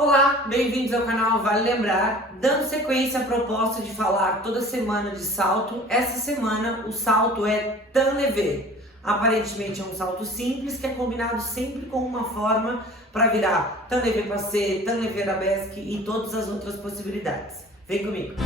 Olá, bem-vindos ao canal Vale Lembrar. Dando sequência à proposta de falar toda semana de salto, essa semana o salto é tan levé. Aparentemente é um salto simples que é combinado sempre com uma forma para virar tan levé passé, tan levé arabesque e todas as outras possibilidades. Vem comigo!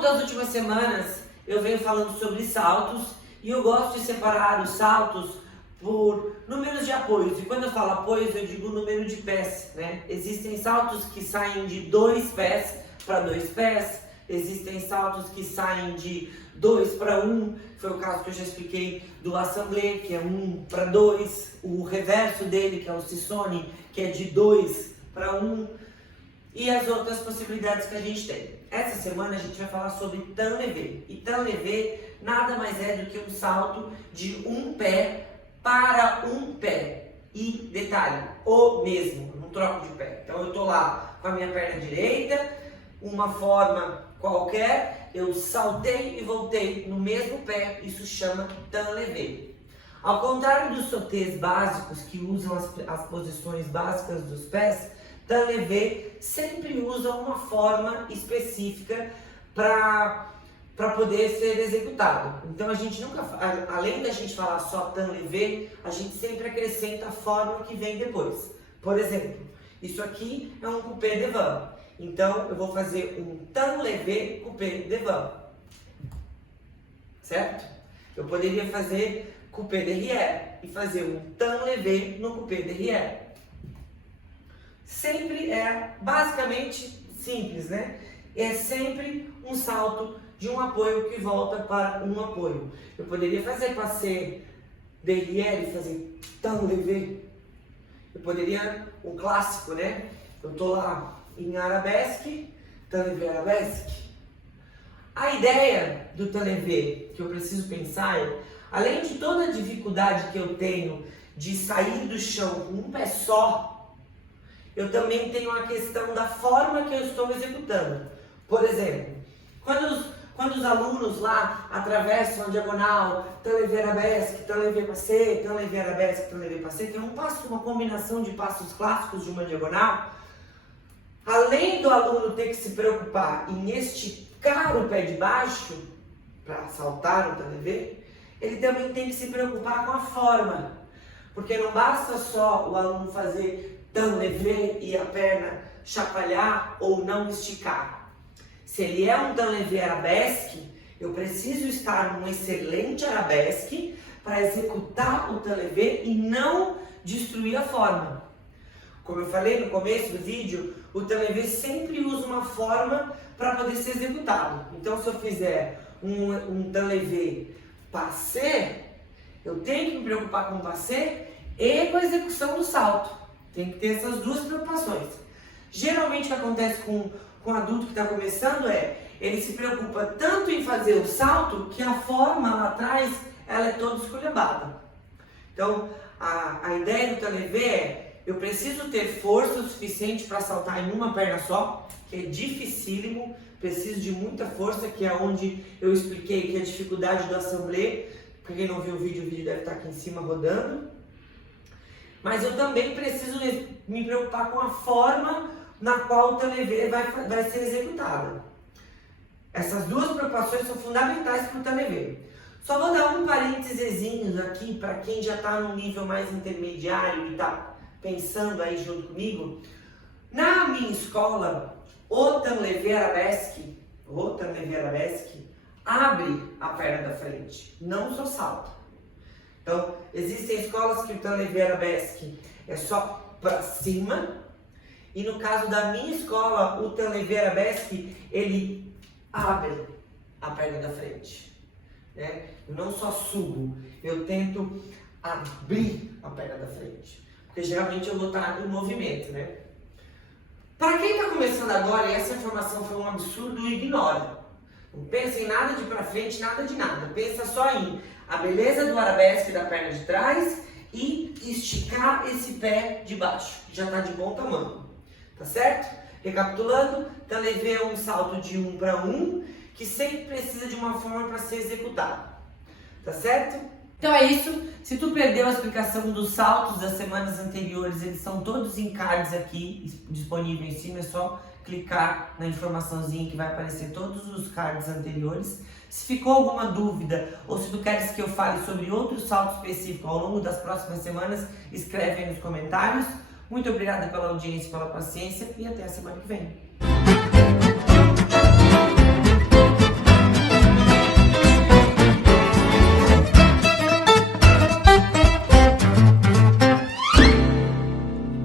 Nas últimas semanas eu venho falando sobre saltos e eu gosto de separar os saltos por números de apoios. E quando eu falo apoios, eu digo número de pés, né? Existem saltos que saem de 2 pés para 2 pés, existem saltos que saem de 2 para 1, foi o caso que eu já expliquei do assemblé, que é 1 para 2, o reverso dele, que é o cissone, que é de 2 para 1, e as outras possibilidades que a gente tem. Essa semana a gente vai falar sobre tan levé. E tan levé nada mais é do que um salto de um pé para um pé. E detalhe, o mesmo, não troco de pé. Então eu tô lá com a minha perna direita, uma forma qualquer, eu saltei e voltei no mesmo pé, isso chama tan levé. Ao contrário dos sautês básicos que usam as posições básicas dos pés, tan levé sempre usa uma forma específica para poder ser executado. Então a gente nunca, além da gente falar só tan levé, a gente sempre acrescenta a forma que vem depois. Por exemplo, isso aqui é um coupé devant. Então eu vou fazer um tan levé coupé devant. Certo? Eu poderia fazer coupé derrière e fazer um tan levé no coupé derrière. Sempre é basicamente simples, né? É sempre um salto de um apoio que volta para um apoio. Eu poderia fazer passé derrière e fazer tan levé. Eu poderia, o clássico, né? Eu tô lá em arabesque, tan levé arabesque. A ideia do tan levé que eu preciso pensar é, além de toda a dificuldade que eu tenho de sair do chão com um pé só, eu também tenho a questão da forma que eu estou executando. Por exemplo, quando os alunos lá atravessam a diagonal, tan levé arabesque, tan levé passé, tan levé arabesque, tan levé passé, que é um passo, uma combinação de passos clássicos de uma diagonal, além do aluno ter que se preocupar em esticar o pé de baixo para saltar o tan levé, ele também tem que se preocupar com a forma, porque não basta só o aluno fazer tan levé e a perna chacoalhar ou não esticar. Se ele é um tan levé arabesque, eu preciso estar num excelente arabesque para executar o tan levé e não destruir a forma. Como eu falei no começo do vídeo, o tan levé sempre usa uma forma para poder ser executado. Então se eu fizer um tan levé passé, eu tenho que me preocupar com o passé e com a execução do salto. Tem que ter essas duas preocupações. Geralmente o que acontece com o adulto que está começando é, ele se preocupa tanto em fazer o salto que a forma lá atrás, ela é toda esculhambada. Então, a ideia do tan levé é, eu preciso ter força o suficiente para saltar em uma perna só, que é dificílimo, preciso de muita força, que é onde eu expliquei que a dificuldade do assemblé, para quem não viu o vídeo deve estar aqui em cima rodando. Mas eu também preciso me preocupar com a forma na qual o tan levé vai ser executada. Essas duas preocupações são fundamentais para o tan levé. Só vou dar um parênteses aqui para quem já está num nível mais intermediário e está pensando aí junto comigo. Na minha escola, o tan levé arabesque abre a perna da frente, não só salta. Então, existem escolas que o tan levé arabesque é só para cima, e no caso da minha escola, o tan levé arabesque, ele abre a perna da frente, né? Eu não só subo, eu tento abrir a perna da frente, porque geralmente eu vou estar em movimento, né? Para quem está começando agora e essa informação foi um absurdo, ignora. Não pensa em nada de para frente, nada de nada. Pensa só em a beleza do arabesque da perna de trás e esticar esse pé de baixo, que já está de bom tamanho. Tá certo? Recapitulando, Televê é um salto de 1 para 1, que sempre precisa de uma forma para ser executado. Tá certo? Então é isso. Se tu perdeu a explicação dos saltos das semanas anteriores, eles estão todos em cards aqui, disponíveis em cima. É só clicar na informaçãozinha que vai aparecer todos os cards anteriores. Se ficou alguma dúvida ou se tu queres que eu fale sobre outro salto específico ao longo das próximas semanas, escreve aí nos comentários. Muito obrigada pela audiência, pela paciência e até a semana que vem.